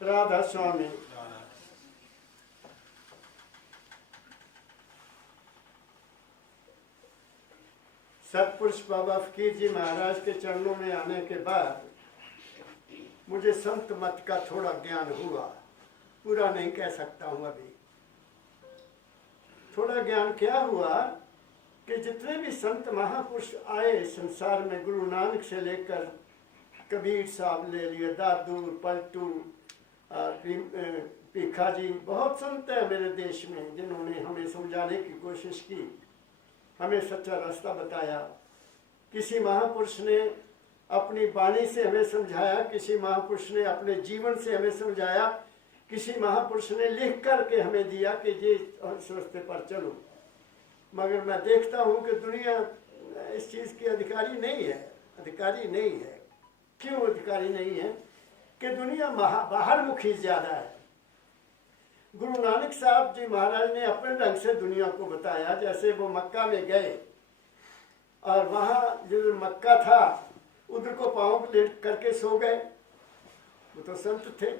राधा स्वामी। सतपुरुष बाबा फकीर जी महाराज के चरणों में आने के बाद मुझे संत मत का थोड़ा ज्ञान हुआ, पूरा नहीं कह सकता हूँ अभी। थोड़ा ज्ञान क्या हुआ कि जितने भी संत महापुरुष आए संसार में, गुरु नानक से लेकर कबीर साहब ले लिए, दादू, पलटू, पीखा जी, बहुत संत हैं मेरे देश में जिन्होंने हमें समझाने की कोशिश की, हमें सच्चा रास्ता बताया। किसी महापुरुष ने अपनी वाणी से हमें समझाया, किसी महापुरुष ने अपने जीवन से हमें समझाया, किसी महापुरुष ने लिख करके हमें दिया कि ये इस रास्ते पर चलो। मगर मैं देखता हूँ कि दुनिया इस चीज़ की अधिकारी नहीं है, अधिकारी नहीं है। क्यों अधिकारी नहीं है? कि दुनिया बाहर मुखी ज़्यादा है। गुरु नानक साहब जी महाराज ने अपने ढंग से दुनिया को बताया। जैसे वो मक्का में गए और वहाँ जो मक्का था उधर को पाँव लेट करके सो गए, वो तो संत थे।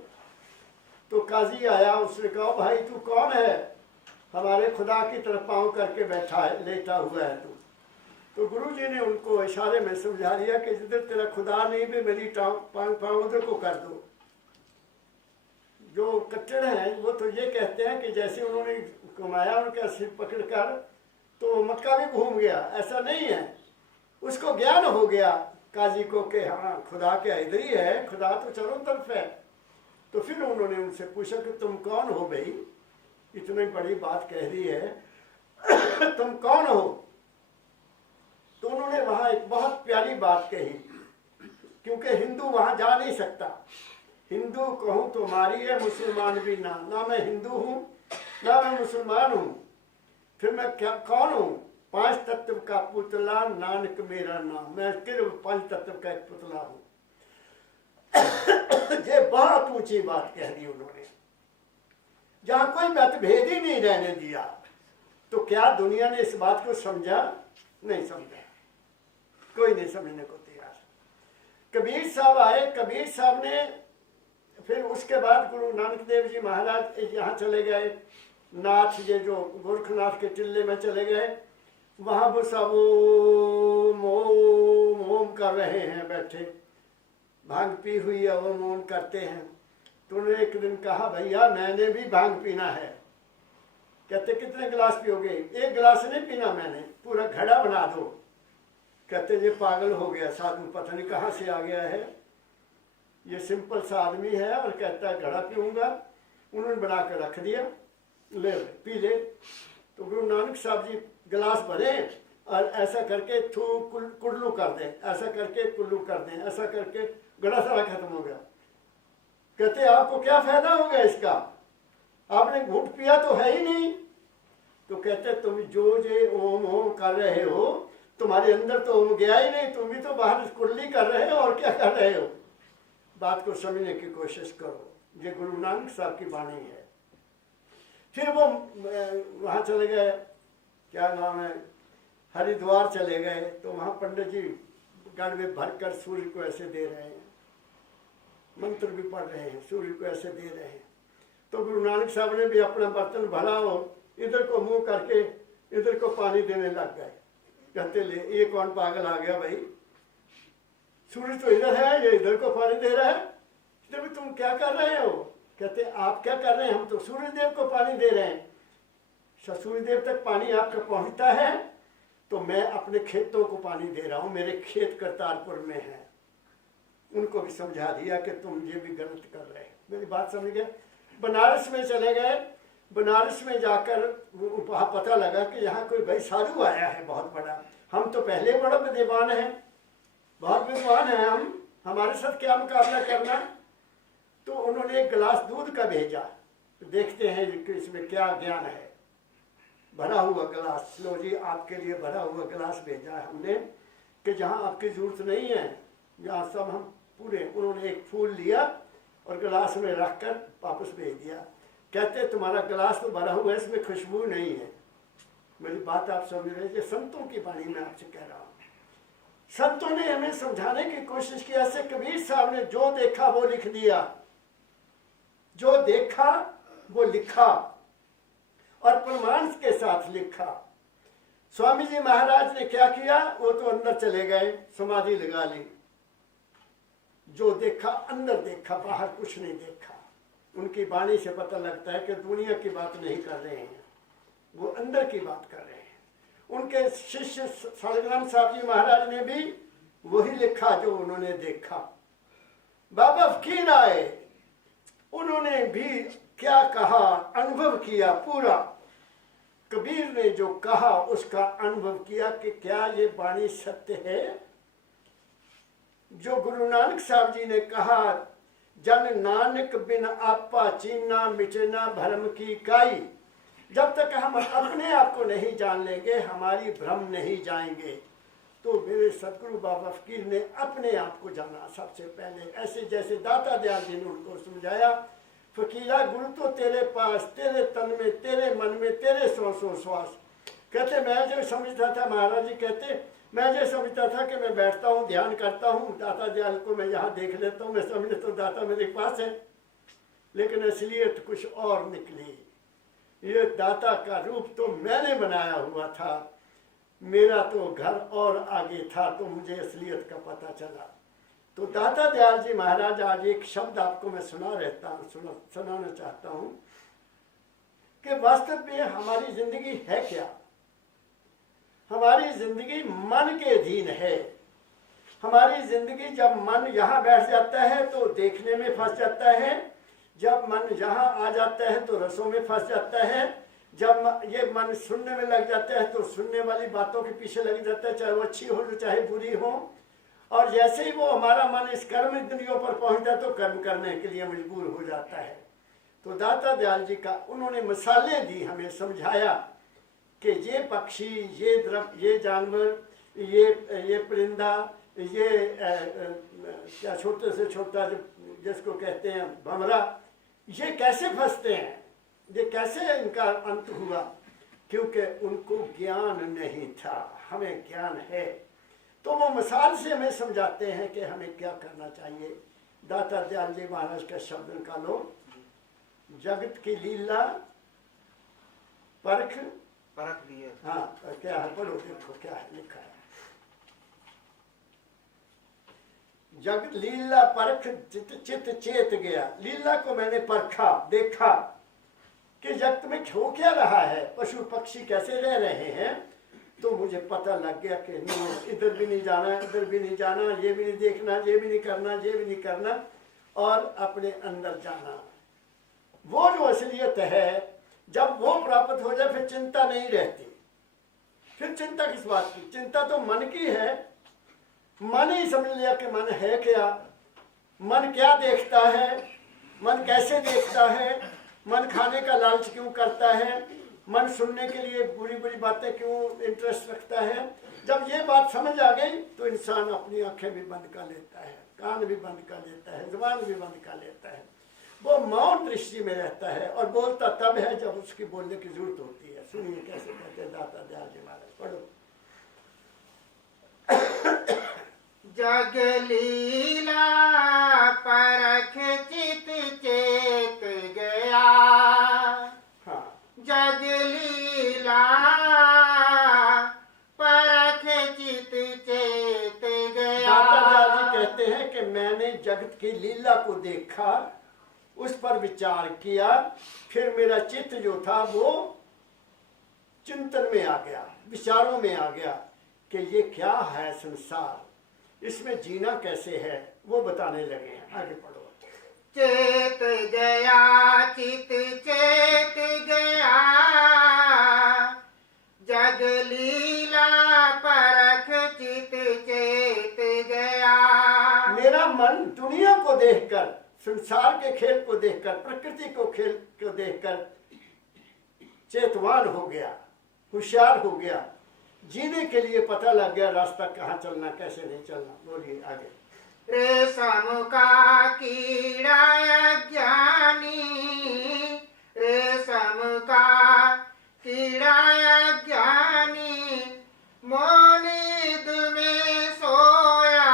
तो काजी आया, उसने कहा भाई तू कौन है, हमारे खुदा की तरफ पाँव करके बैठा है, लेटा हुआ है तू। तो गुरु जी ने उनको इशारे में समझा दिया कि जिधर तेरा खुदा नहीं भी मेरी पाँव उधर को कर दो। जो कट्टर हैं वो तो ये कहते हैं कि जैसे उन्होंने कमाया उनका सिर पकड़कर तो मक्का भी घूम गया, ऐसा नहीं है। उसको ज्ञान हो गया काजी को कि हाँ खुदा क्या इधर ही है, खुदा तो चारों तरफ है। तो फिर उन्होंने उनसे पूछा कि तुम कौन हो भाई, इतनी बड़ी बात कह दी है तुम कौन हो? तो उन्होंने वहाँ एक बहुत प्यारी बात कही, क्योंकि हिंदू वहाँ जा नहीं सकता। हिंदू कहूँ तो मारी है, मुसलमान भी ना मैं हिंदू हूँ ना मैं मुसलमान हूँ, फिर मैं क्या कौन हूँ? 5 तत्व का पुतला नानक मेरा नाम, मैं केवल 5 तत्व का एक पुतला हूँ। ये बहुत ऊंची बात कह दी उन्होंने, जहाँ कोई मतभेद ही नहीं रहने दिया। तो क्या दुनिया ने इस बात को समझा? नहीं समझा, कोई नहीं समझने को तैयार। कबीर साहब आए, कबीर साहब ने फिर उसके बाद गुरु नानक देव जी महाराज यहाँ चले गए, नाथ ये जो गोरखनाथ के टिल्ले में चले गए। वहाँ वो सब ओम ओम ओम कर रहे हैं बैठे, भांग पी हुई है, ओम ओम करते हैं। तो उन्होंने एक दिन कहा भैया मैंने भी भांग पीना है। कहते कितने गिलास पियोगे? 1 गिलास नहीं पीना मैंने, पूरा घड़ा बना दो। कहते ये पागल हो गया साधु, पता नहीं कहाँ से आ गया है, ये सिंपल सा आदमी है और कहता है घड़ा पीऊंगा। उन्होंने बना कर रख दिया, ले पी ले। तो गुरु नानक साहब जी गिलास भरे और ऐसा करके कुल्लू कर दें, ऐसा करके कुल्लू कर दें, ऐसा करके घड़ा सारा खत्म हो गया। कहते आपको क्या फायदा हो गया इसका, आपने घूंट पिया तो है ही नहीं। तो कहते तुम जो जे ओम ओम कर रहे हो, तुम्हारे अंदर तो ओम गया ही नहीं, तुम भी तो बाहर कुल्ली कर रहे हो और क्या कर रहे हो। बात को समझने की कोशिश करो, ये गुरु नानक साहब की वाणी है। फिर वो वहाँ चले गए, क्या नाम है, हरिद्वार चले गए। तो वहाँ पंडित जी गढ़ में भरकर सूर्य को ऐसे दे रहे हैं, मंत्र भी पढ़ रहे हैं, सूर्य को ऐसे दे रहे हैं। तो गुरु नानक साहब ने भी अपना बर्तन भरा हो, इधर को मुंह करके इधर को पानी देने लग गए। कहते ले ये कौन पागल आ गया भाई, सूर्य तो इधर है, ये इधर को पानी दे रहा है, इधर भी तुम क्या कर रहे हो? कहते आप क्या कर रहे हैं, हम तो सूर्य देव को पानी दे रहे हैं। सूर्य देव तक पानी आपका पहुंचता है तो मैं अपने खेतों को पानी दे रहा हूँ, मेरे खेत करतारपुर में है। उनको भी समझा दिया कि तुम ये भी गलत कर रहे हैं। मेरी बात समझ गए। बनारस में चले गए, बनारस में जाकर वहाँ पता लगा कि यहाँ कोई भाई साधु आया है बहुत बड़ा, हम तो पहले बड़ा विद्वान हैं, बहुत विद्वान हैं हम, हमारे साथ क्या मुकाबला करना। तो उन्होंने एक गिलास दूध का भेजा, देखते हैं कि इसमें क्या ज्ञान है। भरा हुआ गिलास, लो जी आपके लिए भरा हुआ गिलास भेजा है हमने कि जहाँ आपकी जरूरत नहीं है, यहाँ सब हम पूरे। उन्होंने एक फूल लिया और गिलास में रख कर वापस भेज दिया। कहते तुम्हारा गिलास तो भरा हुआ है, इसमें खुशबू नहीं है। मेरी बात आप समझ रहे हैं, संतों की वाणी में आपसे कह रहा हूँ। संतों ने हमें समझाने की कोशिश की। ऐसे कबीर साहब ने जो देखा वो लिख दिया, जो देखा वो लिखा और प्रमाण के साथ लिखा। स्वामी जी महाराज ने क्या किया, वो तो अंदर चले गए, समाधि लगा ली। जो देखा अंदर देखा, बाहर कुछ नहीं देखा। उनकी वाणी से पता लगता है कि दुनिया की बात नहीं कर रहे हैं, वो अंदर की बात कर रहे हैं। उनके शिष्य सालिग्राम साहब जी महाराज ने भी वही लिखा जो उन्होंने देखा। बाबा फकीर आए, उन्होंने भी क्या कहा, अनुभव किया पूरा। कबीर ने जो कहा उसका अनुभव किया कि क्या ये वाणी सत्य है। जो गुरु नानक साहब जी ने कहा, जन नानक बिन आपा चीना मिटना भ्रम की काई। जब तक हम अपने आप को नहीं जान लेंगे, हमारी भ्रम नहीं जाएंगे। तो मेरे सतगुरु बाबा फकीर ने अपने आप को जाना सबसे पहले। ऐसे जैसे दाता दयाल जी ने उनको समझाया, फकीरा गुरु तो तेरे पास, तेरे तन में, तेरे मन में, तेरे सौ श्वास। कहते मैं जो समझता था, महाराज जी कहते मैं जो समझता था कि मैं बैठता हूँ ध्यान करता हूँ, दाता दयाल को मैं यहाँ देख लेता हूँ, मैं समझ लेता हूँ दाता मेरे पास है, लेकिन असलियत कुछ और निकली। ये दाता का रूप तो मैंने बनाया हुआ था, मेरा तो घर और आगे था, तो मुझे असलियत का पता चला। तो दाता दयाल जी महाराज, आज एक शब्द आपको मैं सुनाना चाहता हूँ कि वास्तव में हमारी जिंदगी है क्या। हमारी जिंदगी मन के अधीन है। हमारी जिंदगी जब मन यहाँ बैठ जाता है तो देखने में फंस जाता है, जब मन यहाँ आ जाता है तो रसों में फंस जाता है, जब ये मन सुनने में लग जाता है तो सुनने वाली बातों के पीछे लग जाता है, चाहे वो अच्छी हो चाहे बुरी हो। और जैसे ही वो हमारा मन इस कर्म दुनिया पर पहुंचता तो कर्म करने के लिए मजबूर हो जाता है। तो दाता दयाल जी का उन्होंने मिसालें दी, हमें समझाया कि ये पक्षी, ये द्रव, ये जानवर, ये परिंदा, ये क्या छोटे से छोटा जिसको कहते हैं भंवरा, ये कैसे फंसते हैं, ये कैसे इनका अंत हुआ, क्योंकि उनको ज्ञान नहीं था। हमें ज्ञान है, तो वो मिसाल से हमें समझाते हैं कि हमें क्या करना चाहिए। दाता दयाल जी महाराज का शब्द निकालो, जगत की लीला परख लिए। हाँ क्या है, पढ़ो देखो क्या है लिखा है। जगत लीला परख चित चेत गया। लीला को मैंने परखा, देखा कि जगत में हो क्या रहा है, पशु पक्षी कैसे रह रहे हैं। तो मुझे पता लग गया कि नहीं, इधर भी नहीं जाना, इधर भी नहीं जाना, ये भी नहीं देखना, ये भी नहीं करना, ये भी नहीं करना, और अपने अंदर जाना। वो जो असलियत है, जब वो प्राप्त हो जाए फिर चिंता नहीं रहती। फिर चिंता किस बात की, चिंता तो मन की है। मन ही समझ लिया कि मन है क्या, मन क्या देखता है, मन कैसे देखता है, मन खाने का लालच क्यों करता है, मन सुनने के लिए बुरी बुरी बातें क्यों इंटरेस्ट रखता है। जब ये बात समझ आ गई तो इंसान अपनी आंखें भी बंद कर लेता है, कान भी बंद कर लेता है, जुबान भी बंद कर लेता है। वो मौन दृष्टि में रहता है और बोलता तब है जब उसकी बोलने की जरूरत होती है। सुनिए कैसे कहते हैं दाता दयाल जी महाराज, पढ़ो। जग लीला परख चित चेत गया। हाँ, जग लीला परख चित चेत गया। दाता दयाल जी कहते हैं कि मैंने जगत की लीला को देखा, उस पर विचार किया, फिर मेरा चित्त जो था वो चिंतन में आ गया, विचारों में आ गया कि ये क्या है संसार, इसमें जीना कैसे है, वो बताने लगे हैं। आगे पढ़ो। चेत गया चित चेत गया, जग लीला परख चित चेत गया। मेरा मन दुनिया को देखकर, संसार के खेल को देखकर, प्रकृति को खेल को देखकर चेतवान हो गया, होशियार हो गया, जीने के लिए पता लग गया रास्ता कहाँ चलना, कैसे नहीं चलना। बोलिए आगे। रेशम का कीड़ा अज्ञानी, रेशम का कीड़ा अज्ञानी, मोनीद में सोया,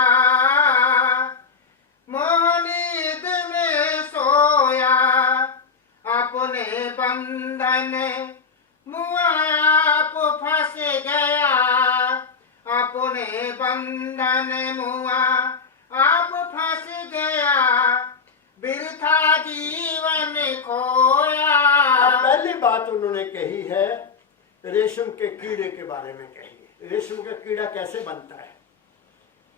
मोनीद में सोया। उन्होंने कही है रेशम के कीड़े के बारे में कही है। रेशम का कीड़ा कैसे बनता है,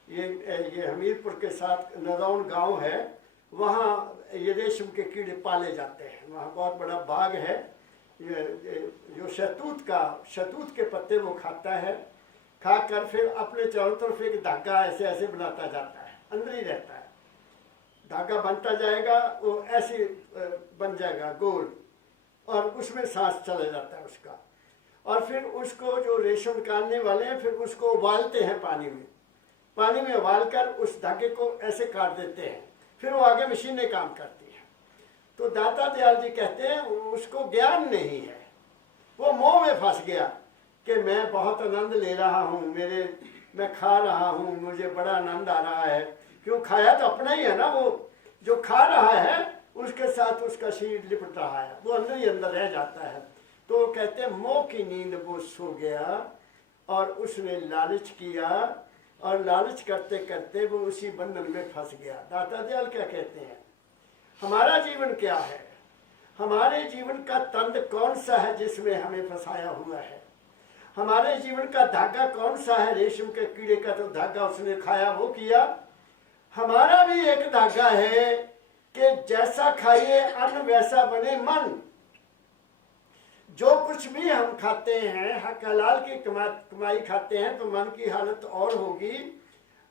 ये हमीरपुर के साथ नरौन गांव है, वहाँ ये रेशम के कीड़े पाले जाते हैं। वहाँ बहुत बड़ा बाग है। ये जो शहतूत के पत्ते वो खाता है, खाकर फिर अपने चारों तरफ एक धागा ऐसे ऐसे बनाता जाता है, अंदर ही रहता है। धागा बनता जाएगा, वो ऐसे बन जाएगा गोल, और उसमें सांस चला जाता है उसका। और फिर उसको जो रेशम निकालने वाले हैं फिर उसको उबालते हैं पानी में उबालकर उस धागे को ऐसे काट देते हैं, फिर वो आगे मशीनें काम करती हैं। तो दाता दयाल जी कहते हैं उसको ज्ञान नहीं है, वो मोह में फंस गया कि मैं बहुत आनंद ले रहा हूँ, मैं खा रहा हूँ, मुझे बड़ा आनंद आ रहा है। क्यों, खाया तो अपना ही है ना, वो जो खा रहा है उसके साथ उसका शरीर लिपट रहा है, वो अंदर ही अंदर रह जाता है। तो कहते हैं मोह की नींद वो सो गया और उसने लालच किया, और लालच करते करते वो उसी बंधन में फंस गया। दाता दयाल क्या कहते हैं, हमारा जीवन क्या है, हमारे जीवन का तंद कौन सा है जिसमें हमें फंसाया हुआ है, हमारे जीवन का धागा कौन सा है। रेशम के कीड़े का तो धागा उसने खाया, वो किया। हमारा भी एक धागा है कि जैसा खाइए अन्न वैसा बने मन। जो कुछ भी हम खाते हैं, हक हलाल की कमाई खाते हैं तो मन की हालत और होगी।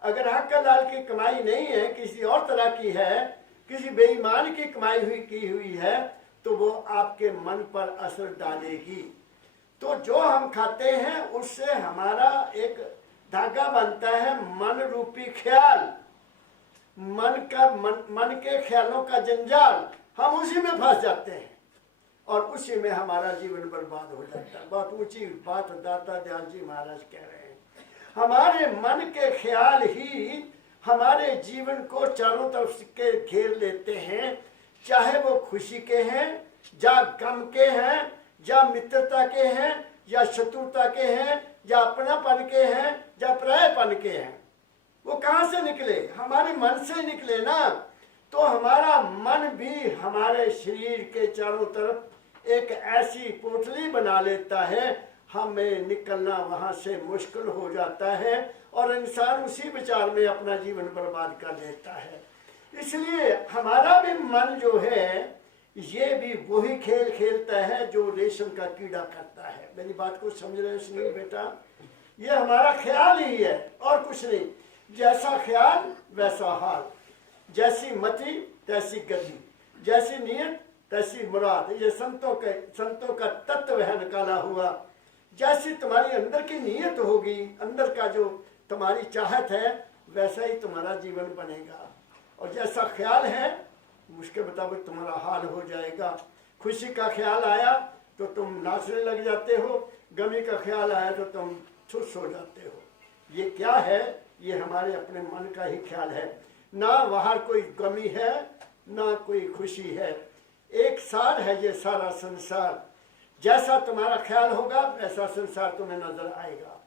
अगर हक हलाल की कमाई नहीं है, किसी और तरह की है, किसी बेईमान की कमाई की हुई है, तो वो आपके मन पर असर डालेगी। तो जो हम खाते हैं उससे हमारा एक धागा बनता है, मन रूपी ख्याल, मन के ख्यालों का जंजाल। हम उसी में फंस जाते हैं और उसी में हमारा जीवन बर्बाद हो जाता है। बहुत ऊंची बात दाता दयाल जी महाराज कह रहे हैं। हमारे मन के ख्याल ही हमारे जीवन को चारों तरफ के घेर लेते हैं, चाहे वो खुशी के हैं, या गम के हैं, या मित्रता के हैं, या शत्रुता के हैं, या अपनापन के हैं, या परायपन के हैं। वो कहाँ से निकले, हमारे मन से निकले ना। तो हमारा मन भी हमारे शरीर के चारों तरफ एक ऐसी पोटली बना लेता है, हमें निकलना वहां से मुश्किल हो जाता है और इंसान उसी विचार में अपना जीवन बर्बाद कर देता है। इसलिए हमारा भी मन जो है ये भी वही खेल खेलता है जो रेशम का कीड़ा करता है। मेरी बात को समझ रहे हो सुनील बेटा, ये हमारा ख्याल ही है और कुछ नहीं। जैसा ख्याल वैसा हाल, जैसी मति तैसी गति, जैसी नियत तैसी मुराद। ये संतों का तत्व है निकाला हुआ। जैसी तुम्हारी अंदर की नियत होगी, अंदर का जो तुम्हारी चाहत है, वैसा ही तुम्हारा जीवन बनेगा। और जैसा ख्याल है उसके मुताबिक तुम्हारा हाल हो जाएगा। खुशी का ख्याल आया तो तुम नाचने लग जाते हो, गमी का ख्याल आया तो तुम खुश हो जाते हो। ये क्या है, ये हमारे अपने मन का ही ख्याल है। ना बाहर कोई गमी है ना कोई खुशी है, एक सार है ये सारा संसार। जैसा तुम्हारा ख्याल होगा वैसा संसार तुम्हें नजर आएगा।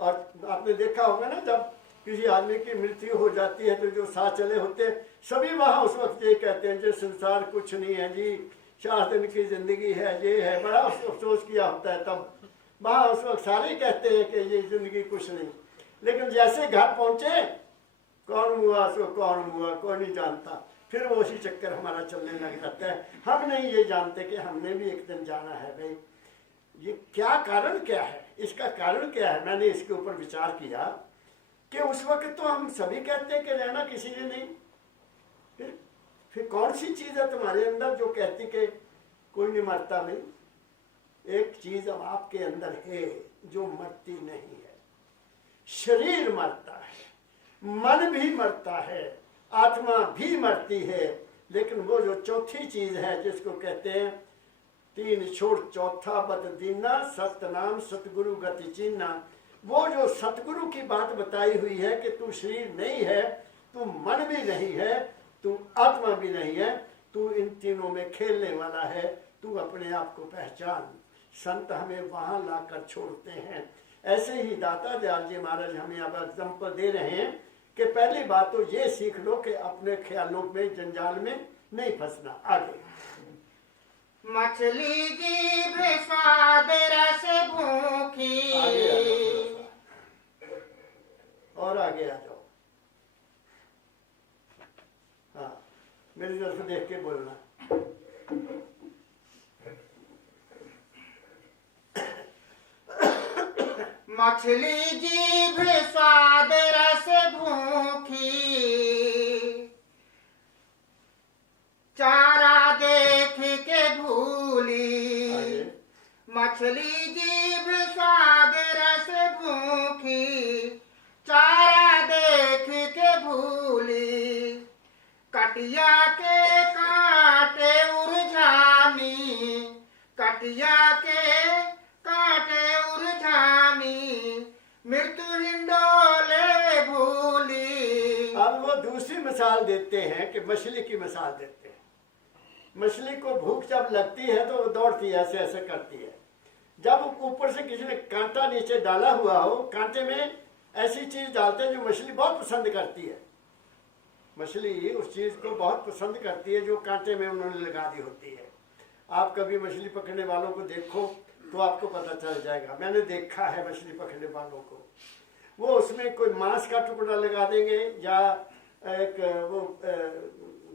और आपने देखा होगा ना, जब किसी आदमी की मृत्यु हो जाती है तो जो साथ चले होते सभी वहां उस वक्त ये कहते हैं, जो संसार कुछ नहीं है जी, 4 दिन की जिंदगी है, ये है। बड़ा अफसोस किया होता है तब वहां उस वक्त सारे कहते हैं कि ये जिंदगी कुछ नहीं। लेकिन जैसे घर पहुंचे, कौन हुआ सो कौन हुआ कोई नहीं जानता, फिर वो उसी चक्कर हमारा चलने लग जाता है। हम नहीं ये जानते कि हमने भी एक दिन जाना है। भाई ये क्या कारण क्या है, इसका कारण क्या है? मैंने इसके ऊपर विचार किया कि उस वक्त तो हम सभी कहते हैं कि रहना किसी ने नहीं। फिर कौन सी चीज है तुम्हारे अंदर जो कहती कि कोई नहीं मरता? नहीं, एक चीज अब आपके अंदर है जो मरती नहीं है। शरीर मरता है, मन भी मरता है, आत्मा भी मरती है, लेकिन वो जो चौथी चीज है जिसको कहते हैं 3 छोड़ चौथा बद दीना, सतनाम सतगुरु गति चीना। वो जो सतगुरु की बात बताई हुई है कि तू शरीर नहीं है, तू मन भी नहीं है, तू आत्मा भी नहीं है, तू इन तीनों में खेलने वाला है, तू अपने आप को पहचान। संत हमें वहां लाकर छोड़ते हैं। ऐसे ही दाता दयाल जी महाराज हमें अब एग्जाम्पल दे रहे हैं कि पहली बात तो ये सीख लो कि अपने ख्यालों में जंजाल में नहीं फंसना। आगे मछली जीभ स्वाद रस भूखी। आगे आ जाओ थोड़ा सा। और आगे आ जाओ। हाँ, मेरी तरफ देख के बोलना। मछली जीभ स्वाद रस भूखी, चारा देख के भूली। आगे। मछली जीभ स्वाद रस भूखी, चारा देख के भूली। कटिया के कांटे उलझानी, कटिया के कांटे उलझानी, मृत्यु हिंडोले भूली। अब वो दूसरी मिसाल देते हैं कि मछली की मिसाल देते हैं। मछली को भूख जब लगती है तो वो दौड़ती है, ऐसे ऐसे करती है। जब ऊपर से किसी ने कांटा नीचे डाला हुआ हो, कांटे में ऐसी चीज डालते हैं जो मछली बहुत पसंद करती है। मछली उस चीज को बहुत पसंद करती है जो कांटे में उन्होंने लगा दी होती है। आप कभी मछली पकड़ने वालों को देखो तो आपको पता चल जाएगा। मैंने देखा है मछली पकड़ने वालों को, वो उसमें कोई मांस का टुकड़ा लगा देंगे या एक वो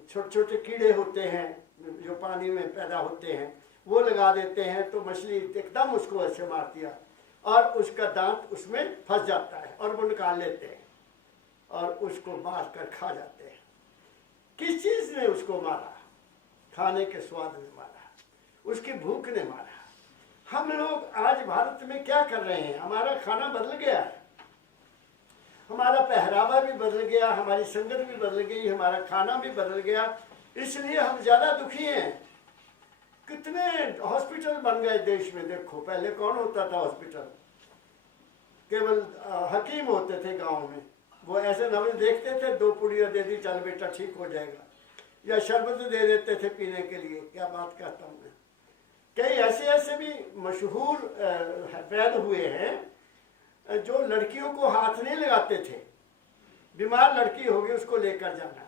छोटे छोटे कीड़े होते हैं जो पानी में पैदा होते हैं, वो लगा देते हैं। तो मछली एकदम उसको ऐसे मार दिया और उसका दांत उसमें फंस जाता है और वो निकाल लेते हैं और उसको मार कर खा जाते हैं। किस चीज ने उसको मारा? खाने के स्वाद ने मारा, उसकी भूख ने मारा। हम लोग आज भारत में क्या कर रहे हैं? हमारा खाना बदल गया है, हमारा पहरावा भी बदल गया, हमारी संगत भी बदल गई, हमारा खाना भी बदल गया। इसलिए हम ज्यादा दुखी हैं। कितने हॉस्पिटल बन गए देश में। देखो पहले कौन होता था हॉस्पिटल? केवल हकीम होते थे गांव में। वो ऐसे नवल देखते थे, 2 पुड़ियाँ दे दी, चल बेटा ठीक हो जाएगा, या शरबत दे देते थे पीने के लिए। क्या बात कहता हूँ मैं। कई ऐसे ऐसे भी मशहूर वैद्य हुए हैं जो लड़कियों को हाथ नहीं लगाते थे। बीमार लड़की होगी उसको लेकर जाना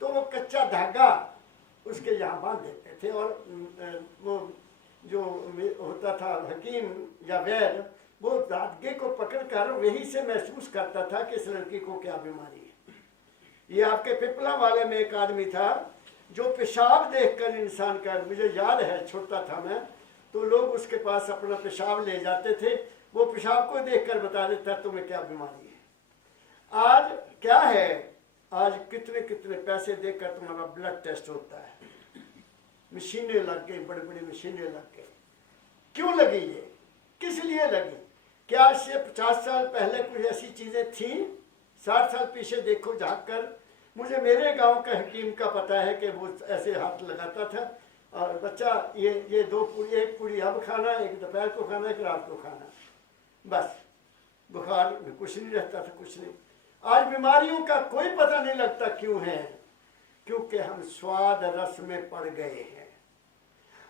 तो वो कच्चा धागा उसके यहाँ बांध देते थे और वो जो होता था हकीम या वैद्य, वो धागे को पकड़कर वही से महसूस करता था कि इस लड़की को क्या बीमारी है। ये आपके पिपला वाले में एक आदमी था जो पेशाब देखकर इंसान का, मुझे याद है छोटा था मैं, तो लोग उसके पास अपना पेशाब ले जाते थे, वो पेशाब को देखकर बता देता तुम्हें क्या बीमारी है। आज क्या है? आज कितने कितने पैसे देकर तुम्हारा ब्लड टेस्ट होता है। मशीनें लग गई, बड़ी बड़ी मशीनें लग गई। क्यों लगी ये? किस लिए लगी? क्या आज से 50 साल पहले कुछ ऐसी चीजें थी? 60 साल पीछे देखो झाँक कर। मुझे मेरे गांव का हकीम का पता है कि वो ऐसे हाथ लगाता था और बच्चा ये 2 पूरी, एक पूरी अब खाना, एक दोपहर को खाना, एक रात को खाना, बस। बुखार में कुछ नहीं रहता था, कुछ नहीं। आज बीमारियों का कोई पता नहीं लगता। क्यों है? क्योंकि हम स्वाद रस में पड़ गए हैं।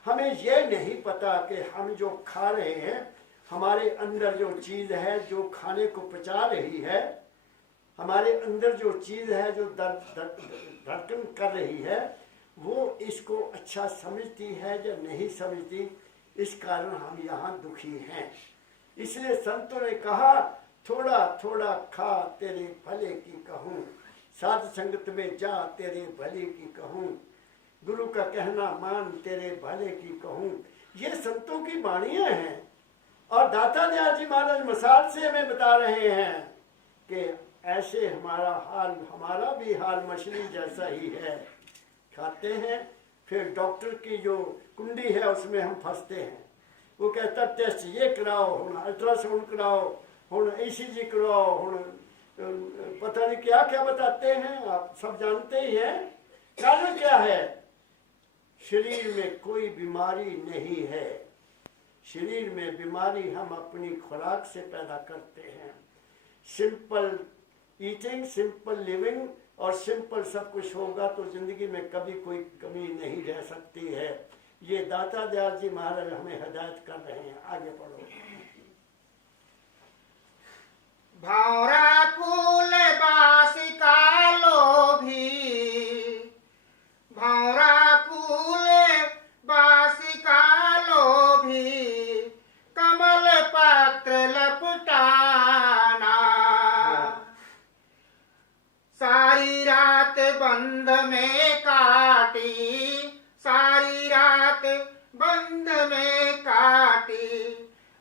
हमें ये नहीं पता कि हम जो खा रहे हैं, हमारे अंदर जो चीज है जो खाने को पचा रही है, हमारे अंदर जो चीज है जो धड़कन कर रही है, वो इसको अच्छा समझती है या नहीं समझती। इस कारण हम यहाँ दुखी हैं। इसलिए संतों ने कहा थोड़ा थोड़ा खा तेरे भले की कहूँ, साध संगत में जा तेरे भले की कहूँ, गुरु का कहना मान तेरे भले की कहूँ। ये संतों की वाणियाँ हैं और दाता दयाल जी महाराज मिसाल से हमें बता रहे हैं कि ऐसे हमारा भी हाल मछली जैसा ही है। खाते हैं, फिर डॉक्टर की जो कुंडी है उसमें हम फंसते हैं। वो कहता टेस्ट ये कराओ, हम अल्ट्रासाउंड कराओ, हम ECG कराओ, हम पता नहीं क्या क्या बताते हैं, आप सब जानते ही हैं। कारण क्या है? शरीर में कोई बीमारी नहीं है। शरीर में बीमारी हम अपनी खुराक से पैदा करते हैं। सिंपल ईटिंग, सिंपल लिविंग और सिंपल सब कुछ होगा तो जिंदगी में कभी कोई कमी नहीं रह सकती है। ये दाता दयाल जी महाराज हमें हिदायत कर रहे हैं। आगे पढ़ो। भौरा फूल बासिका लोभी, भौरा फूल बासिका बंध में काटी, सारी रात बंध में काटी,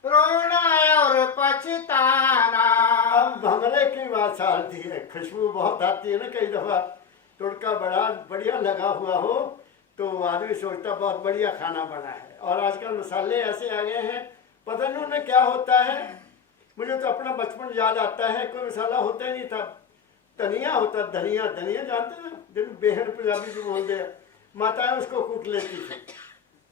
रोना और पछताना। अब भंवरे की बात आती है, खुशबू बहुत आती है ना। कई दफा तुड़का बड़ा बढ़िया लगा हुआ हो तो आदमी सोचता बहुत बढ़िया खाना बना है। और आजकल मसाले ऐसे आ गए हैं, पता नहीं उन्हें क्या होता है। मुझे तो अपना बचपन याद आता है, कोई मसाला होता ही नहीं था, धनिया होता, धनिया। धनिया जानते ना, जिन बेहद पंजाबी जो बोलते हैं, माताएं उसको कूट लेती थी,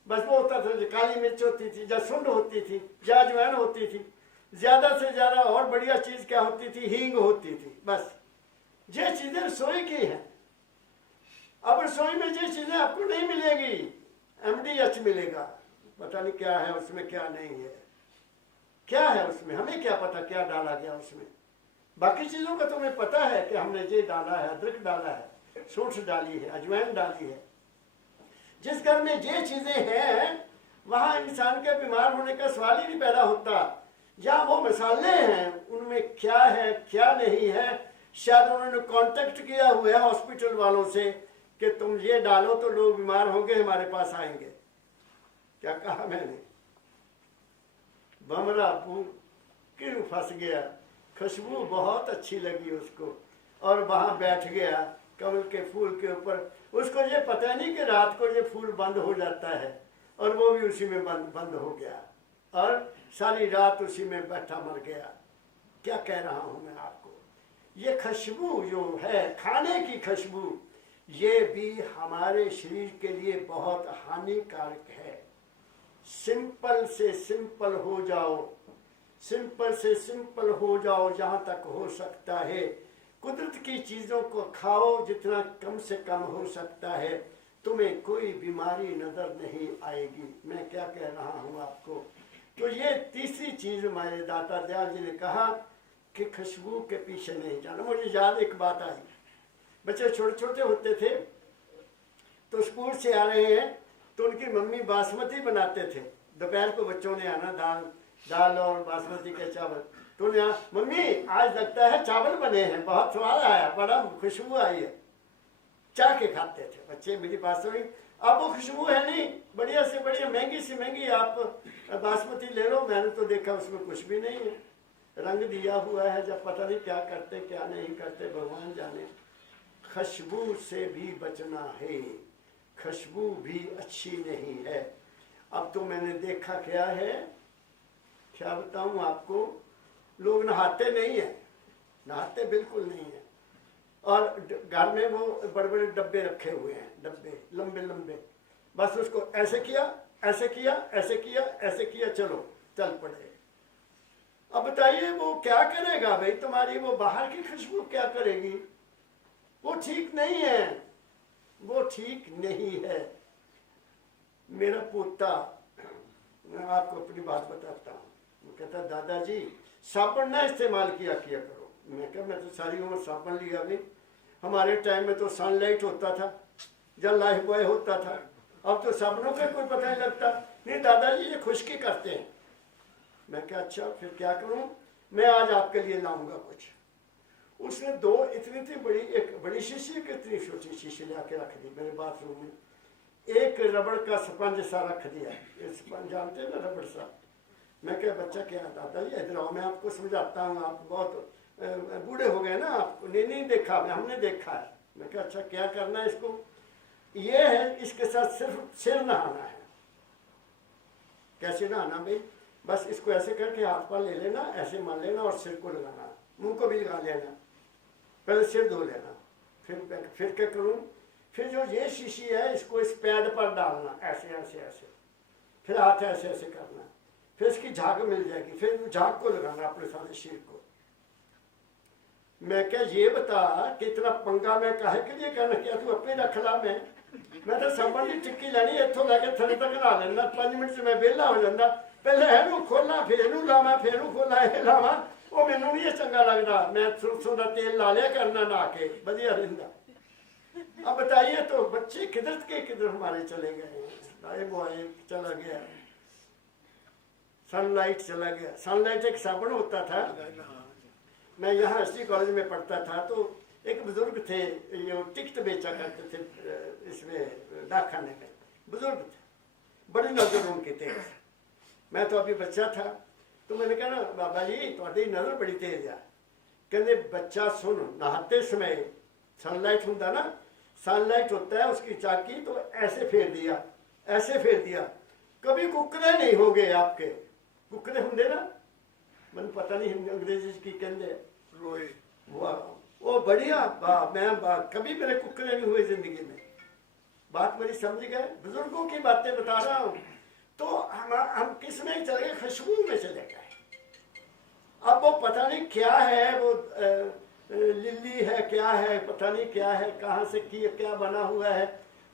बस वो होता था। काली मिर्च होती थी, जसुंड होती थी, जाजवैन होती थी, ज्यादा से ज्यादा और बढ़िया चीज क्या होती थी, हींग होती थी। बस ये चीजें रसोई की हैं। अब रसोई में ये चीजें आपको नहीं मिलेगी, MDH मिलेगा, पता नहीं क्या है उसमें, क्या नहीं है, क्या है उसमें, हमें क्या पता क्या डाला गया उसमें। बाकी चीजों का तुम्हें पता है कि हमने ये डाला है, अदरक डाला है, सूंठ डाली है, अजवाइन डाली है। जिस घर में ये चीजें हैं वहां इंसान के बीमार होने का सवाल ही नहीं पैदा होता। जहाँ वो मसाले हैं उनमें क्या है क्या नहीं है, शायद उन्होंने कांटेक्ट किया हुआ है हॉस्पिटल वालों से कि तुम ये डालो तो लोग बीमार होंगे, हमारे पास आएंगे। क्या कहा मैंने, भंवरा क्यों फंस गया। खुशबू बहुत अच्छी लगी उसको और वहां बैठ गया कमल के फूल के ऊपर। उसको ये पता नहीं कि रात को ये फूल बंद हो जाता है, और वो भी उसी में बंद हो गया और सारी रात उसी में बैठा मर गया। क्या कह रहा हूं मैं आपको, ये खुशबू जो है खाने की खुशबू, ये भी हमारे शरीर के लिए बहुत हानिकारक है। सिंपल से सिंपल हो जाओ, सिंपल से सिंपल हो जाओ जहां तक हो सकता है। कुदरत की चीजों को खाओ जितना कम से कम हो सकता है, तुम्हें कोई बीमारी नजर नहीं आएगी। मैं क्या कह रहा हूं आपको, तो ये तीसरी चीज हमारे दाता दयाल जी ने कहा कि खुशबू के पीछे नहीं जाना। मुझे याद एक बात आई, बच्चे छोटे छोटे होते थे तो स्कूल से आ रहे हैं तो उनकी मम्मी बासमती बनाते थे। दोपहर को बच्चों ने आना, दाल और बासमती के चावल। तो उन्हें, मम्मी आज लगता है चावल बने हैं, बहुत स्वाद आया, बड़ा खुशबू आई है। चाह के खाते थे बच्चे, मेरी बात सुनी। अब वो खुशबू है नहीं, बढ़िया से बढ़िया महंगी से महंगी आप बासमती ले लो। मैंने तो देखा उसमें कुछ भी नहीं है, रंग दिया हुआ है, जब पता नहीं क्या करते क्या नहीं करते, भगवान जाने। खुशबू से भी बचना है, खुशबू भी अच्छी नहीं है। अब तो मैंने देखा क्या है, क्या बताऊं आपको, लोग नहाते नहीं है, नहाते बिल्कुल नहीं है। और घर में वो बड़े बड़े डब्बे रखे हुए हैं, डब्बे लंबे लंबे, बस उसको ऐसे किया ऐसे किया ऐसे किया ऐसे किया, चलो चल पड़े। अब बताइए वो क्या करेगा भाई तुम्हारी, वो बाहर की खुशबू क्या करेगी, वो ठीक नहीं है, वो ठीक नहीं है। मेरा पोता, मैं आपको अपनी बात बताता हूँ, वो कहता दादाजी साबुन ना इस्तेमाल किया करो। मैं कहा मैं तो सारी उम्र साबुन लिया भी, हमारे टाइम में तो सनलाइट होता था, जल लाइफ बॉय होता था, अब तो साबुनों का कोई पता नहीं लगता। नहीं दादाजी ये खुश्की करते हैं। मैं क्या अच्छा फिर क्या करूं, मैं आज आपके लिए लाऊंगा कुछ। उसने दो इतनी थी बड़ी, एक बड़ी शीशी की इतनी छोटी शीशी ला के रख दी मेरे बाथरूम में, एक रबड़ का स्पंज सा रख दिया, स्पंज जानते हैं ना रबड़ सा। मैं क्या बच्चा क्या दादाजी इधर आओ मैं आपको समझाता हूँ, आप बहुत बूढ़े हो गए ना, आपको नहीं देखा, हमने देखा है। मैं क्या अच्छा क्या करना है इसको, ये है इसके साथ सिर्फ सिर नहाना है। कैसे नहाना भाई, बस इसको ऐसे करके हाथ पार ले लेना, ऐसे मान लेना और सिर को लगाना, मुंह को भी लगा लेना, पहले सिर धो लेना। फिर क्या करूँ, फिर जो ये शीशी है इसको इस पैड पर डालना, ऐसे ऐसे ऐसे, फिर हाथ ऐसे ऐसे करना, फिर इसकी झाग मिल जाएगी, फिर झाग को लगाना अपने सारे शरीर को। मैं क्या ये बता कि इतना पंगा मैं काहे के लिए करना, क्या तू अपने रख ला। मैं तो साबन की टिक्की लेनी इतों लैके थले तक नहा लेना, 5 मिनट से मैं वेला हो जाता। पहले एनू खोलना फिर एनू लावा, फिर एनू खोलना ये लावा, वो मैनू नहीं चंगा लगता। मैं सरसों का तेल ला लिया करना नहा के, बढ़िया रहिंदा। अब बताइए तो बच्चे किधर के किधर हमारे चले गए, लाए बॉय चला गया, सनलाइट चला गया। सनलाइट एक साबुन होता था, मैं यहाँ एसटी कॉलेज में पढ़ता था तो एक बुजुर्ग थे, ये टिकट बेचा करते थे इसमें डाकखाने में, बुजुर्ग थे, बड़ी नजर उनकी तेज। मैं तो अभी बच्चा था, तो मैंने कहा ना बाबा जी थोड़ी नजर बड़ी तेज है। कहते बच्चा सुन, नहाते समय सनलाइट होता ना, सनलाइट होता है उसकी चाकी, तो ऐसे फेर दिया, ऐसे फेर दिया, कभी कुकरे नहीं हो गए आपके। कुकरे होंगे ना, मैंने पता नहीं अंग्रेजी की कहते वो बढ़िया मैं कभी मेरे कुकरे नहीं हुए जिंदगी में। बात मेरी समझ गए, बुजुर्गों की बातें बता रहा हूँ। तो हम किस में चले गए, खुशबू में चले गए। अब वो पता नहीं क्या है, वो लिली है क्या है, पता नहीं क्या है, कहाँ से क्या बना हुआ है।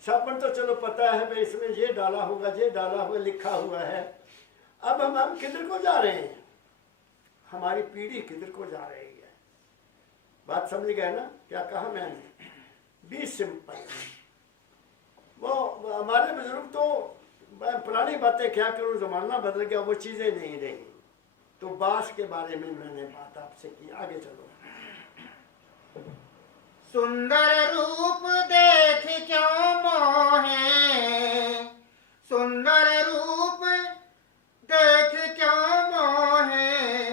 साबुन तो चलो पता है भाई इसमें ये डाला होगा, ये डाला हुआ लिखा हुआ है। अब हम किधर को जा रहे हैं, हमारी पीढ़ी किधर को जा रही है। बात समझ गए ना क्या कहा मैंने, बी सिंपल। वो हमारे बुजुर्ग तो पुरानी बातें क्या करूं, जमाना बदल गया, वो चीजें नहीं रही। तो बास के बारे में मैंने बात आपसे की, आगे चलो। सुंदर रूप देख क्यों मोहे, सुंदर रूप देख क्यों मोहे,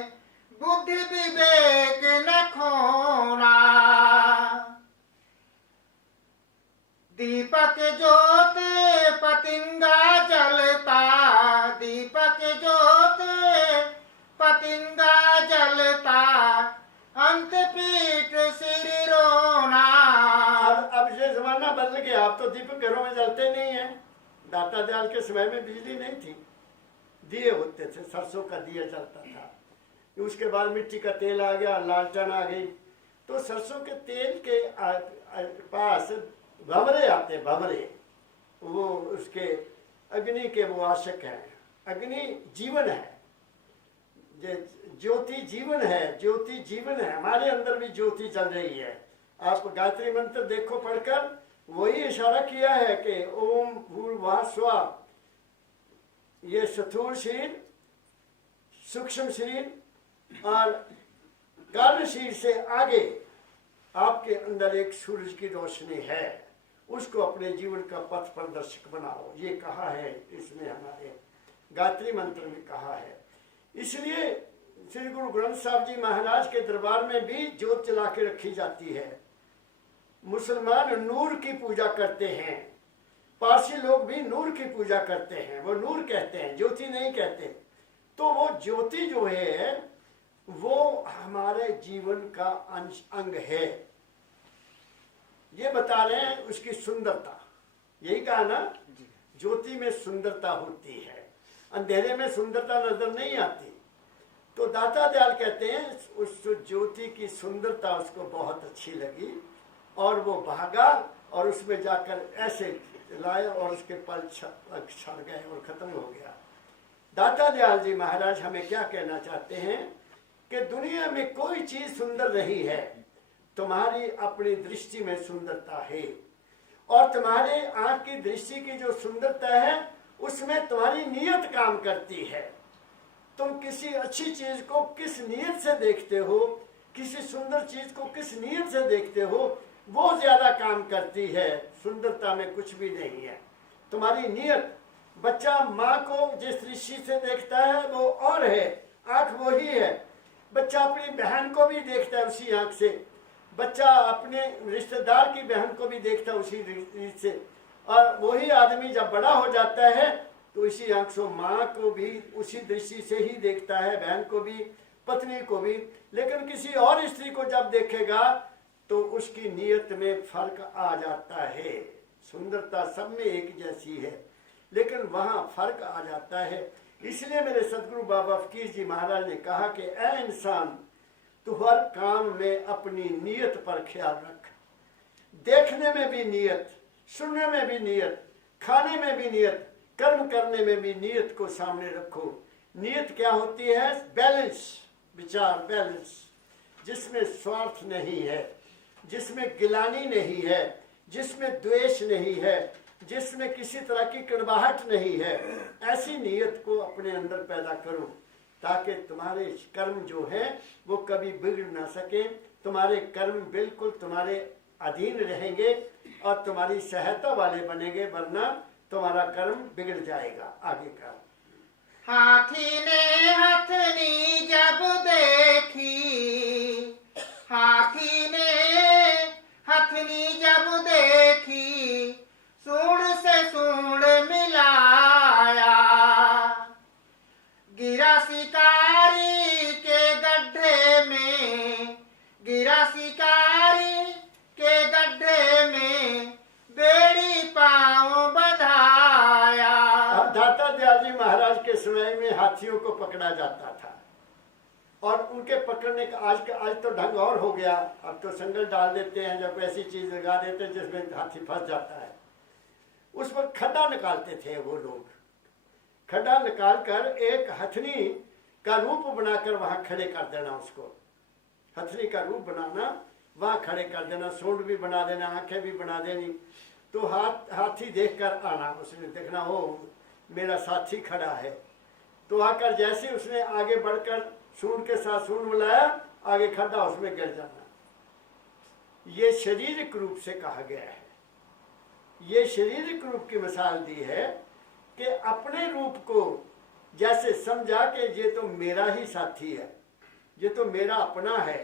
बुद्धि विवेक न खोना। दीपक ज्योत पतिंगा जलता, दीपक ज्योत पतिंगा जलता, अंत पीठ सिर रोना। अब ये जमाना बदल गया, अब तो दीपक घरों में जलते नहीं है। दाता दयाल के समय में बिजली नहीं थी, दिए होते थे, सरसों का दिया जलता था। उसके बाद मिट्टी का तेल आ गया, लालटेन आ गई। तो सरसों के तेल के पास भंवरे आते, भंवरे, वो उसके अग्नि के वो आशिक हैं। अग्नि जीवन है, ज्योति जीवन है, ज्योति जीवन है। हमारे अंदर भी ज्योति चल रही है। आप गायत्री मंत्र देखो पढ़कर, वही इशारा किया है कि ओम भूर्भुवः स्वः, ये स्थूल शरीर, सूक्ष्म शरीर और कारण शरीर से आगे आपके अंदर एक सूरज की रोशनी है, उसको अपने जीवन का पथ प्रदर्शक बनाओ। ये कहा है इसमें, हमारे गायत्री मंत्र में कहा है। इसलिए श्री गुरु ग्रंथ साहब जी महाराज के दरबार में भी ज्योत जला के रखी जाती है। मुसलमान नूर की पूजा करते हैं, पारसी लोग भी नूर की पूजा करते हैं, वो नूर कहते हैं, ज्योति नहीं कहते। तो वो ज्योति जो है वो हमारे जीवन का अंग है। ये बता रहे हैं उसकी सुंदरता, यही कहा ना, ज्योति में सुंदरता होती है, अंधेरे में सुंदरता नजर नहीं आती। तो दाता दयाल कहते हैं उस ज्योति की सुंदरता उसको बहुत अच्छी लगी और वो भागा और उसमें जाकर ऐसे लाया और उसके पल छड़ गए और खत्म हो गया। दाता दयाल जी महाराज हमें क्या कहना चाहते हैं कि दुनिया में कोई चीज सुंदर नहीं है, तुम्हारी अपनी दृष्टि में सुंदरता है। और तुम्हारे आंख की दृष्टि की जो सुंदरता है उसमें तुम्हारी नीयत काम करती है। तुम किसी अच्छी चीज को किस नीयत से देखते हो, किसी सुंदर चीज को किस नीयत से देखते हो, वो ज्यादा काम करती है। सुंदरता में कुछ भी नहीं है, तुम्हारी नीयत। बच्चा माँ को जिस दृष्टि से देखता है वो और है, आंख वही है। बच्चा अपनी बहन को भी देखता है उसी आंख से, बच्चा अपने रिश्तेदार की बहन को भी देखता है उसी दृष्टि से। और वही आदमी जब बड़ा हो जाता है तो इसी आंख से माँ को भी उसी दृष्टि से ही देखता है, बहन को भी, पत्नी को भी। लेकिन किसी और स्त्री को जब देखेगा तो उसकी नीयत में फर्क आ जाता है। सुंदरता सब में एक जैसी है लेकिन वहाँ फर्क आ जाता है। इसलिए मेरे सदगुरु बाबा फकीर जी महाराज ने कहा कि ऐ इंसान, तू हर काम में अपनी नीयत पर ख्याल रख। देखने में भी नीयत, सुनने में भी नीयत, खाने में भी नीयत, कर्म करने में भी नीयत को सामने रखो। नीयत क्या होती है? बैलेंस, विचार बैलेंस, जिसमें स्वार्थ नहीं है, जिसमें गिलानी नहीं है, जिसमें द्वेष नहीं है, जिसमें किसी तरह की कड़वाहट नहीं है। ऐसी नीयत को अपने अंदर पैदा करो ताकि तुम्हारे कर्म जो है वो कभी बिगड़ ना सके, तुम्हारे कर्म बिल्कुल तुम्हारे अधीन रहेंगे और तुम्हारी सहायता वाले बनेंगे, वरना तुम्हारा कर्म बिगड़ जाएगा। आगे का हाथी ने हथनी जब देखी, हाथी ने हथनी जब देखी, सूंड से सूंड मिलाया, गिरा शिकारी के गड्ढे में, गिरा शिकारी के गड्ढे में, बेड़ी पांव बंधाया। अब दाता दयाल जी महाराज के समय में हाथियों को पकड़ा जाता था, और उनके पकड़ने का आज तो ढंग और हो गया। अब तो संगल डाल देते हैं, जब ऐसी चीज लगा देते हैं जिसमें हाथी फंस जाता है। उस वक्त खड्डा निकालते थे वो लोग, खड्डा निकाल कर एक हथनी का रूप बनाकर वहां खड़े कर देना, उसको हथनी का रूप बनाना, वहां खड़े कर देना, सूंड भी बना देना, आंखें भी बना देनी। तो हाथी देखकर आना, उसने देखना हो मेरा साथी खड़ा है, तो आकर जैसे उसने आगे बढ़कर सूंड के साथ सूंड मिलाया, आगे खड्डा, उसमें गिर जाना। ये शारीरिक रूप से कहा गया है, ये शारीरिक रूप की मिसाल दी है कि अपने रूप को जैसे समझा कि ये तो मेरा ही साथी है, ये तो मेरा अपना है।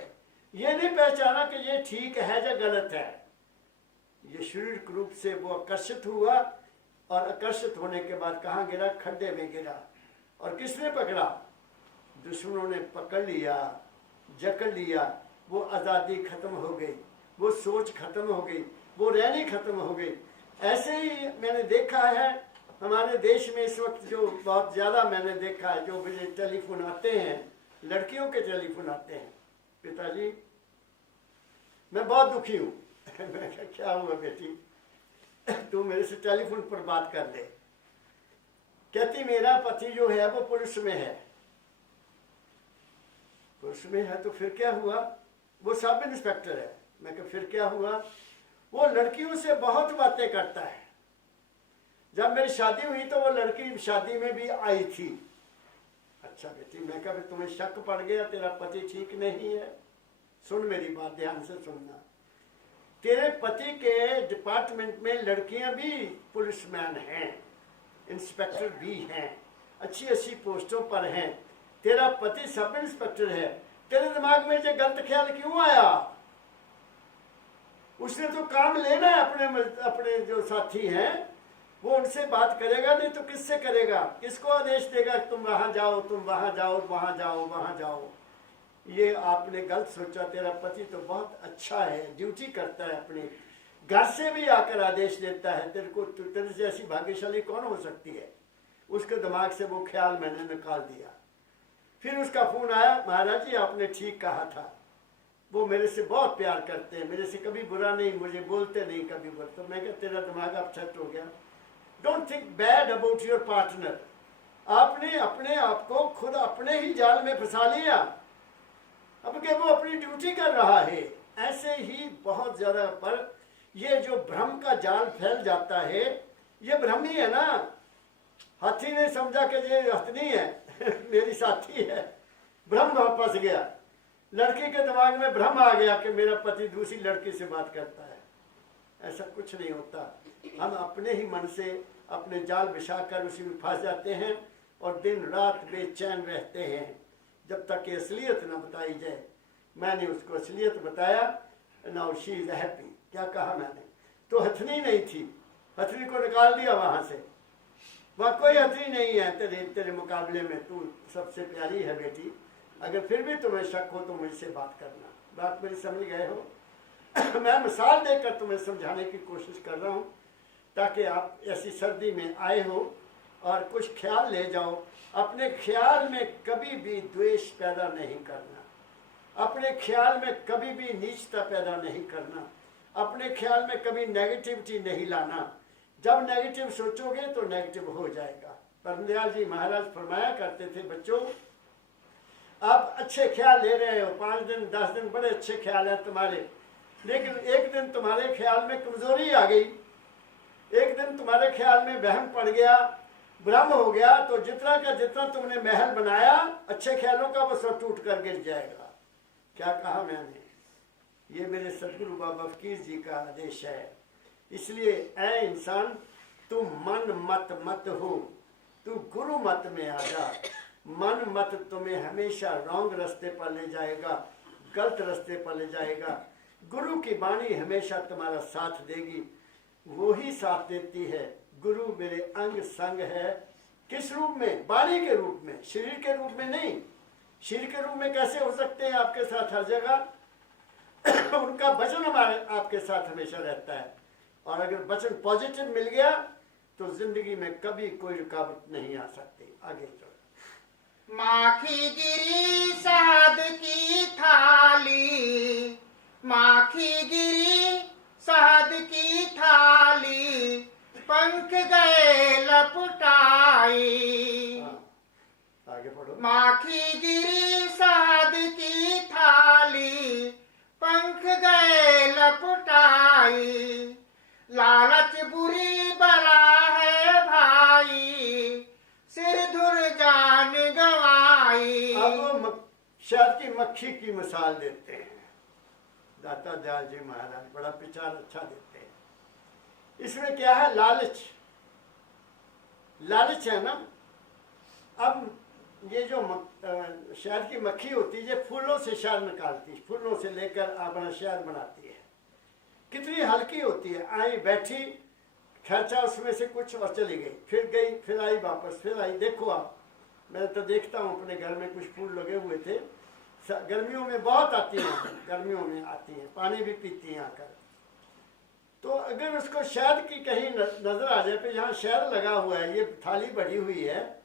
ये नहीं पहचाना कि ये ठीक है या गलत है। ये शारीरिक रूप से वो आकर्षित हुआ, और आकर्षित होने के बाद कहाँ गिरा? खड्डे में गिरा। और किसने पकड़ा? दुश्मनों ने पकड़ लिया, जकड़ लिया। वो आज़ादी खत्म हो गई, वो सोच खत्म हो गई, वो रहनी खत्म हो गई। ऐसे ही मैंने देखा है हमारे देश में इस वक्त, जो बहुत ज़्यादा मैंने देखा है, जो मुझे टेलीफोन आते हैं, लड़कियों के टेलीफोन आते हैं, पिताजी मैं बहुत दुखी हूँ। मैं क्या हुआ बेटी? तू मेरे से टेलीफोन पर बात कर ले। कहती मेरा पति जो है वो पुलिस में है। पुलिस में है तो फिर क्या हुआ? वो सब इंस्पेक्टर है। मैं कहा फिर क्या हुआ? वो लड़कियों से बहुत बातें करता है। जब मेरी शादी हुई तो वो लड़की शादी में भी आई थी। अच्छा बेटी, मैं कहा तुम्हें शक पड़ गया, तेरा पति ठीक नहीं है। सुन मेरी बात, ध्यान से सुनना। तेरे पति के डिपार्टमेंट में लड़कियां भी पुलिसमैन हैं, इंस्पेक्टर भी हैं, अच्छी अच्छी पोस्टों पर हैं। तेरा पति सब इंस्पेक्टर है, तेरे दिमाग में ये गलत ख्याल क्यों आया? उसने तो काम लेना है, अपने जो साथी हैं वो उनसे बात करेगा, नहीं तो किससे करेगा? किसको आदेश देगा तुम वहां जाओ, तुम वहां जाओ, वहां जाओ, वहां जाओ? ये आपने गलत सोचा। तेरा पति तो बहुत अच्छा है, ड्यूटी करता है, अपने घर से भी आकर आदेश देता है। तेरे जैसी भाग्यशाली कौन हो सकती है? उसके दिमाग से वो ख्याल मैंने निकाल दिया। फिर उसका फोन आया, महाराज जी आपने ठीक कहा था, वो मेरे से बहुत प्यार करते हैं, मेरे से कभी बुरा नहीं, मुझे बोलते नहीं कभी बुरा। तो मैं कहता तेरा दिमाग अपसेट हो गया। Don't think bad about your partner. आपने अपने आप को खुद अपने ही जाल में फंसा लिया। अब कि वो अपनी ड्यूटी कर रहा है। ऐसे ही बहुत ज्यादा, पर ये जो भ्रम का जाल फैल जाता है, ये भ्रम ही है ना। हाथी ने समझा कि ये हथनी है मेरी साथी है, भ्रम वापस गया। लड़की के दिमाग में भ्रम आ गया कि मेरा पति दूसरी लड़की से बात करता है। ऐसा कुछ नहीं होता। हम अपने ही मन से अपने जाल बिछाकर उसी में फंस जाते हैं और दिन रात बेचैन रहते हैं जब तक कि असलियत न बताई जाए। मैंने उसको असलियत बताया, नाउ शी इज हैप्पी। क्या कहा मैंने? तो हथनी नहीं थी, हथनी को निकाल दिया वहां से। वहाँ कोई हथनी नहीं है तेरे मुकाबले में, तू सबसे प्यारी है बेटी। अगर फिर भी तुम्हें शक हो तो मुझसे बात करना। बात मेरी समझ गए हो? मैं मिसाल देकर तुम्हें समझाने की कोशिश कर रहा हूँ ताकि आप ऐसी सर्दी में आए हो और कुछ ख्याल ले जाओ। अपने ख्याल में कभी भी द्वेष पैदा नहीं करना, अपने ख्याल में कभी भी नीचता पैदा नहीं करना, अपने ख्याल में कभी नेगेटिविटी नहीं लाना। जब नेगेटिव सोचोगे तो नेगेटिव हो जाएगा। परमदयाल जी महाराज फरमाया करते थे, बच्चों आप अच्छे ख्याल ले रहे हो, 5 दिन 10 दिन बड़े अच्छे ख्याल हैं तुम्हारे, लेकिन एक दिन तुम्हारे ख्याल में कमजोरी आ गई, एक दिन तुम्हारे ख्याल में वहम पड़ गया, भ्रम हो गया, तो जितना का जितना तुमने महल बनाया अच्छे ख्यालों का, वो सब टूट कर गिर जाएगा। क्या कहा मैंने? ये मेरे सदगुरु बाबा फकीर जी का आदेश है। इसलिए ऐ इंसान, तू मन मत हो, तू गुरु मत में आ जा। मन मत तुम्हें हमेशा रॉन्ग रास्ते पर ले जाएगा, गलत रास्ते पर ले जाएगा। गुरु की वाणी हमेशा तुम्हारा साथ देगी, वो ही साथ देती है। गुरु मेरे अंग संग है। किस रूप में? वाणी के रूप में, शरीर के रूप में नहीं। शरीर के रूप में कैसे हो सकते हैं आपके साथ हर जगह? उनका वचन हमारे आपके साथ हमेशा रहता है। और अगर वचन पॉजिटिव मिल गया तो जिंदगी में कभी कोई रुकावट नहीं आ सकती। आगे चलो। माखी गिरी शहद की थाली, माखी गिरी शहद की थाली, पंख गए लपटाई। आगे पढ़ो। माखी गिरी शहद की थाली, पंख गए लपटाई। लालच बुरी बला है भाई, सिर धुर जान गवाई। अब शहद की मक्खी की मिसाल देते हैं दाता दयाल जी महाराज, बड़ा विचार अच्छा देते हैं। इसमें क्या है? लालच, लालच है ना। अब ये जो शहद की मक्खी होती है, ये फूलों से शहद निकालती है, फूलों से लेकर अपना शहद बनाती है। कितनी हल्की होती है। आई बैठी, खर्चा उसमें से कुछ और चली गई, फिर गई, फिर आई वापस, फिर आई। देखो आप, मैं तो देखता हूँ अपने घर में कुछ फूल लगे हुए थे, गर्मियों में बहुत आती हैं, गर्मियों में आती हैं, पानी भी पीती हैं आकर। तो अगर उसको शहद की कहीं नजर आ जाए, तो यहाँ शहद लगा हुआ है, ये थाली बढ़ी हुई है,